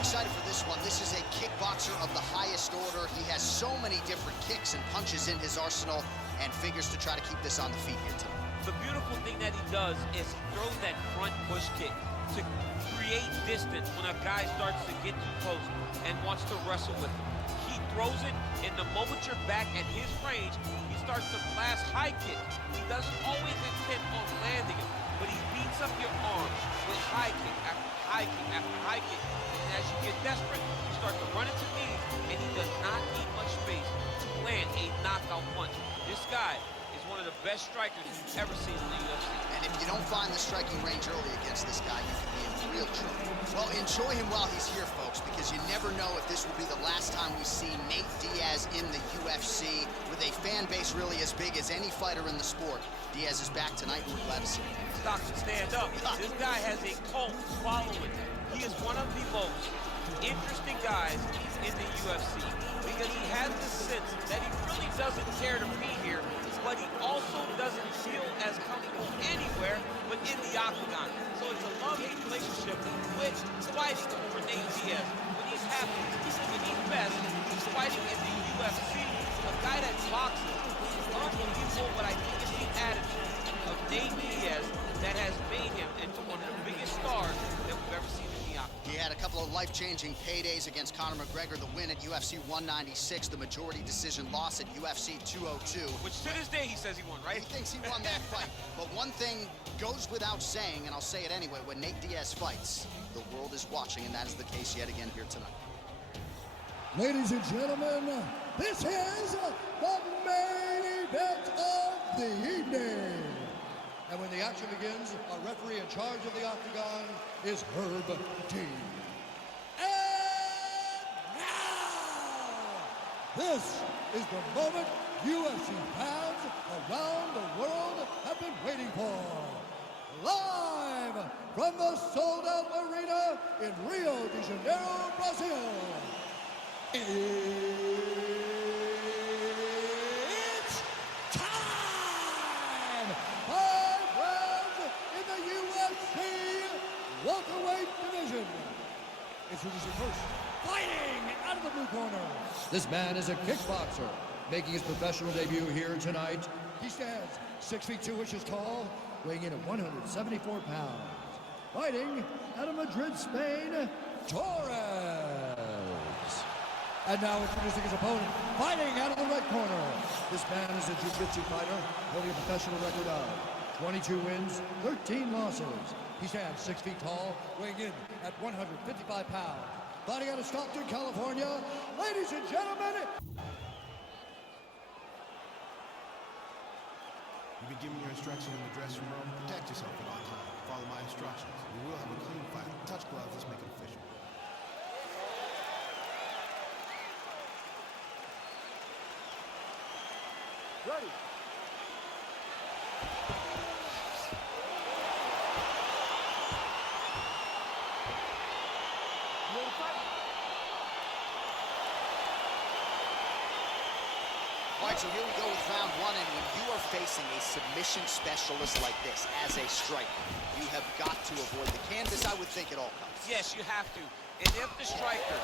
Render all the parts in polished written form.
excited for this one. This is a kickboxer of the highest order. He has so many different kicks and punches in his arsenal and figures to try to keep this on the feet here tonight. The beautiful thing that he does is he throws that front push kick to create distance when a guy starts to get too close and wants to wrestle with him. He throws it, and the moment you're back at his range, he starts to blast high kicks. He doesn't always intend on landing it, but he beats up your arm with high kick after high kick after high kick. And as you get desperate, you start to run into knees, and he does not need much space to land a knockout punch. This guy is one of the best strikers you've ever seen in the UFC. And if you don't find the striking range early against this guy, you could be in real trouble. Well, enjoy him while he's here, folks, because you never know if this will be the last time we see Nate Diaz in the UFC. With a fan base really as big as any fighter in the sport, Diaz is back tonight, and we're glad to see him. Stockton, stand up. This guy has a cult following. He is one of the most interesting guys in the UFC because he has the sense that he really doesn't care to be here, but he also doesn't feel as comfortable anywhere but in the Octagon. So it's a love-hate relationship with fighting for Nate Diaz. When he's happy, when he's best, he's fighting in the UFC. A guy that boxes is unbelievable, but I think it's the attitude of Nate Diaz that has made him into one of the biggest stars that we've ever seen in the Octagon. He had a couple of life-changing paydays against Conor McGregor, the win at UFC 196, the majority decision loss at UFC 202. Which to this day he says he won, right? He thinks he won that fight. But one thing goes without saying, and I'll say it anyway, when Nate Diaz fights, the world is watching, and that is the case yet again here tonight. Ladies and gentlemen, this is the main event of the evening. And when the action begins, our referee in charge of the Octagon is Herb Dean. And now, this is the moment UFC fans around the world have been waiting for. Live from the sold-out arena in Rio de Janeiro, Brazil. It's time! 5 rounds in the UFC welterweight division. Introducing first, fighting out of the blue corner. This man is a kickboxer, making his professional debut here tonight. He stands 6 feet 2 inches tall, weighing in at 174 pounds. Fighting out of Madrid, Spain, Torres. And now introducing his opponent, fighting out of the red corner. This man is a jiu-jitsu fighter, holding a professional record of 22 wins, 13 losses. He stands 6 feet tall, weighing in at 155 pounds. Fighting out of Stockton, California, ladies and gentlemen. You've been given your instructions in the dressing room. Protect yourself at all times. Follow my instructions. We will have a clean fight. Touch gloves, let's make it official. Ready. All right, so here we go with round one, and when you are facing a submission specialist like this as a striker, you have got to avoid the canvas, I would think, at all costs. Yes, you have to. And if the striker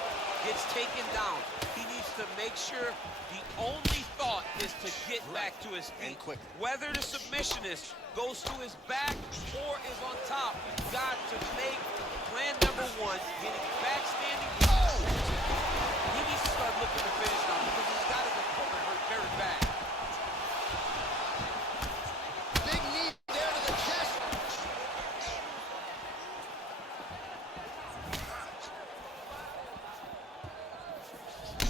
gets taken down, he needs to make sure the only thought is to get back to his feet. Whether the submissionist goes to his back or is on top, you've got to make plan number one, getting back standing. Oh! He needs to start looking to finish now because he's got his opponent hurt very bad. Big knee there to the chest.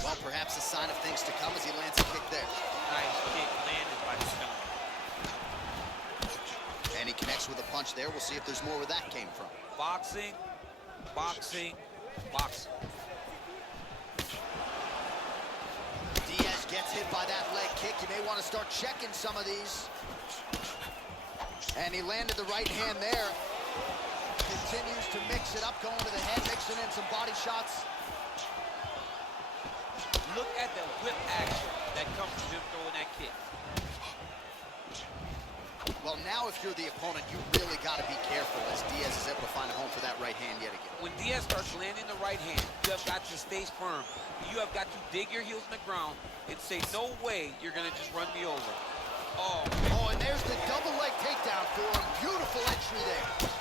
Well, perhaps a sign of things to come as he lands a kick there. Nice kick landed by the stone. And he connects with a punch there. We'll see if there's more where that came from. Boxing, boxing, boxing. Diaz gets hit by that leg kick. You may want to start checking some of these. And he landed the right hand there. Continues to mix it up, going to the head, mixing in some body shots. Look at the whip action that comes from him throwing that kick. Well, now if you're the opponent, you really got to be careful as Diaz is able to find a home for that right hand yet again. When Diaz starts landing the right hand, you have got to stay firm. You have got to dig your heels in the ground and say, no way you're going to just run me over. Oh, man. Oh, and there's the double leg takedown for him. Beautiful entry there.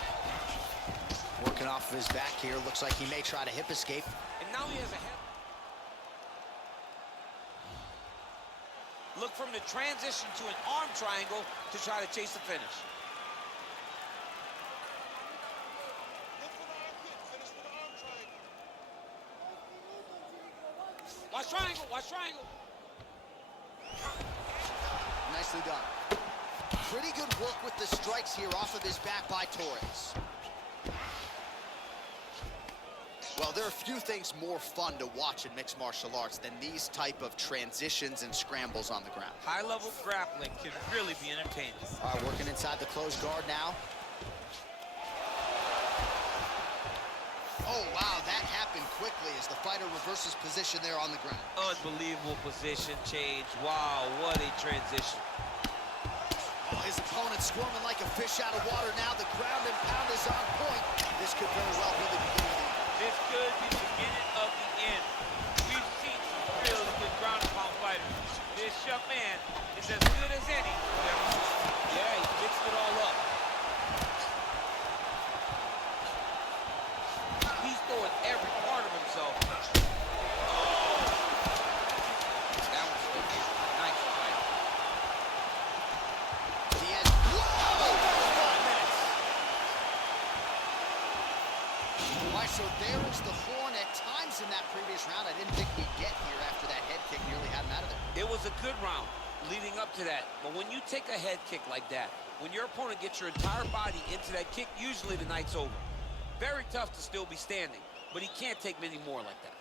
Working off of his back here. Looks like he may try to hip escape. And now he has a head. Look from the transition to an arm triangle to try to chase the finish. Watch triangle, watch triangle. Nicely done. Pretty good work with the strikes here off of his back by Torres. Well, there are few things more fun to watch in mixed martial arts than these type of transitions and scrambles on the ground. High-level grappling can really be entertaining. All right, working inside the closed guard now. Oh, wow, that happened quickly as the fighter reverses position there on the ground. Unbelievable position change. Wow, what a transition. Oh, his opponent squirming like a fish out of water now. The ground and pound is on point. This could very well be the beginning of the end. This could be the beginning of the end. We've seen some really good ground and pound fighters. This young man is as good as any. Yeah, he mixed it all up. He's throwing every part of himself. Oh! That was good. Nice fight. Diaz. Whoa! 5 minutes. All right, so there is the horn at times in that previous round. I didn't think we'd get here after that head kick nearly had him out of there. It was a good round leading up to that. But when you take a head kick like that, when your opponent gets your entire body into that kick, usually the night's over. Very tough to still be standing, but he can't take many more like that.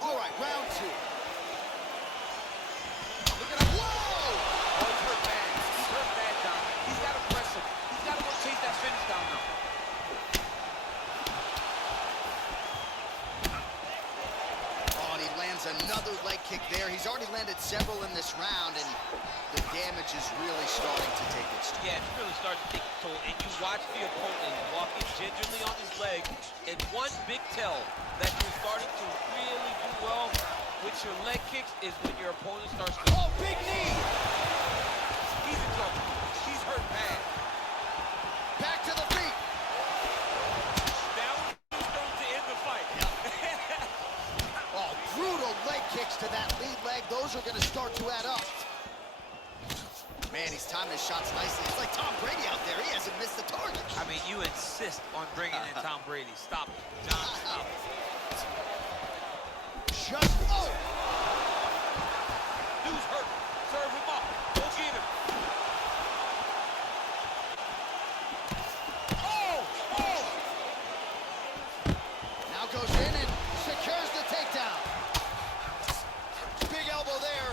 All right, round 2. Look at him. Whoa! Oh, he's hurt bad. He's hurt bad, John. He's got to press him. He's got to go chase that finish down now. Oh, and he lands another leg kick there. He's already landed several in this round, and the damage is really starting to take its toll. Yeah, it's really starting to take a toll. And you watch the opponent walking gingerly on his leg. And one big tell that you're starting to really do well with your leg kicks is when your opponent starts to... Oh, big knee! He's in trouble. He's hurt bad. Back to the feet. Down to end the fight. Oh, brutal leg kicks to that lead leg. Those are going to start to add up. Man, he's timing his shots nicely. It's like Tom Brady out there. He hasn't missed the target. I mean, you insist on bringing in Tom Brady. Stop it. John, stop it. Just, oh! Dude's hurt. Serve him up. Go get him. Oh! Oh! Now goes in and secures the takedown. Big elbow there.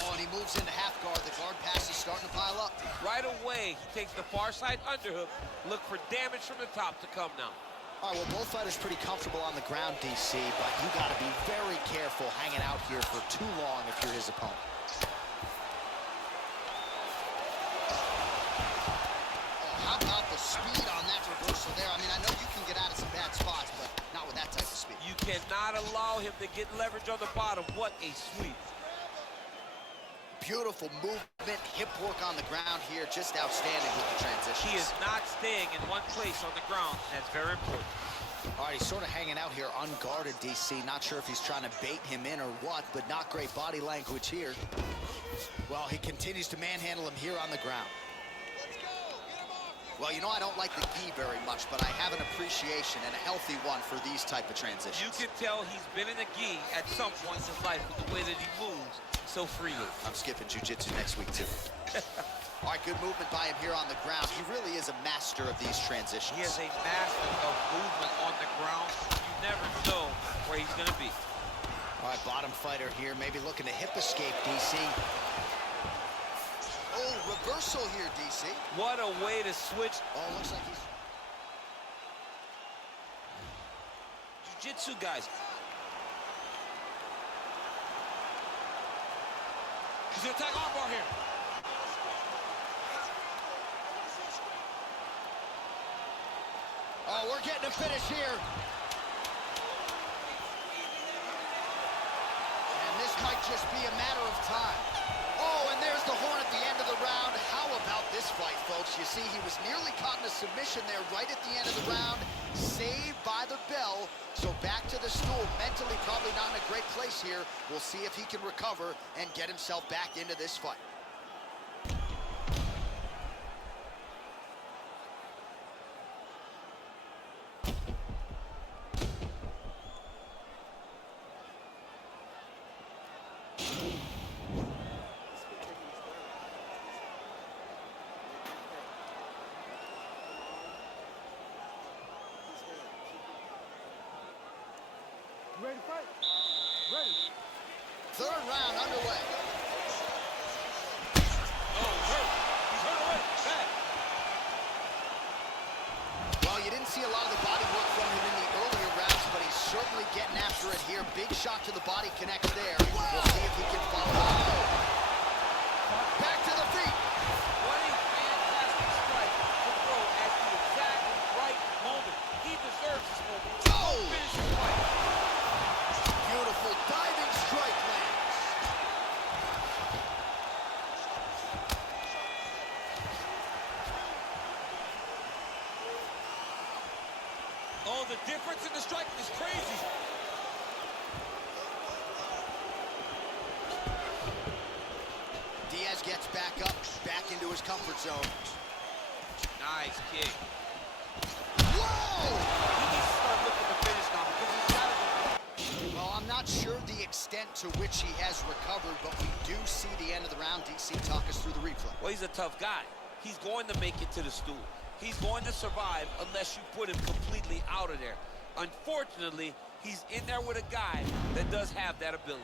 Oh, and he moves into half guard. The guard pass is starting to pile up. Right away, he takes the far side underhook. Look for damage from the top to come now. All right, well, both fighters pretty comfortable on the ground, DC, but you got to be very careful hanging out here for too long if you're his opponent. Oh, how about the speed on that reversal there? I mean, I know you can get out of some bad spots, but not with that type of speed. You cannot allow him to get leverage on the bottom. What a sweep. Beautiful movement, hip work on the ground here, just outstanding with the transitions. He is not staying in one place on the ground. That's very important. All right, he's sort of hanging out here unguarded, DC. Not sure if he's trying to bait him in or what, but not great body language here. Well, he continues to manhandle him here on the ground. Well, you know, I don't like the gi very much, but I have an appreciation and a healthy one for these type of transitions. You can tell he's been in a gi at some point in his life with the way that he moves so freely. I'm skipping jiu-jitsu next week, too. All right, good movement by him here on the ground. He really is a master of these transitions. He is a master of movement on the ground. You never know where he's going to be. All right, bottom fighter here, maybe looking to hip escape, DC. Oh, reversal here, DC. What a way to switch. Oh, looks like he's... Jiu-jitsu guys. He's gonna attack armbar here. Oh, we're getting a finish here. And this might just be a matter of time. Oh, and there's the horn at the end of the round. How about this fight, folks? You see, he was nearly caught in a submission there right at the end of the round. Saved by the bell. So back to the stool. Mentally probably not in a great place here. We'll see if he can recover and get himself back into this fight. Ready to fight? Ready. Third round underway. Oh, hurt. He's hurt already. Bad. Well, you didn't see a lot of the body work from him in the earlier rounds, but he's certainly getting after it here. Big shot to the body connects there. We'll see if he can follow up. Back to the feet. What a fantastic strike to throw at the exact right moment. He deserves this moment. Oh! Finish his fight. Beautiful diving strike lands. Oh, the difference in the striking is crazy. Diaz gets back up, back into his comfort zone. Nice kick. Whoa! He needs to start looking to finish now because he's got to. Well, I'm not sure the extent to which he has recovered, but we do see the end of the round. DC, talk us through the replay. Well, he's a tough guy. He's going to make it to the stool. He's going to survive unless you put him completely out of there. Unfortunately, he's in there with a guy that does have that ability.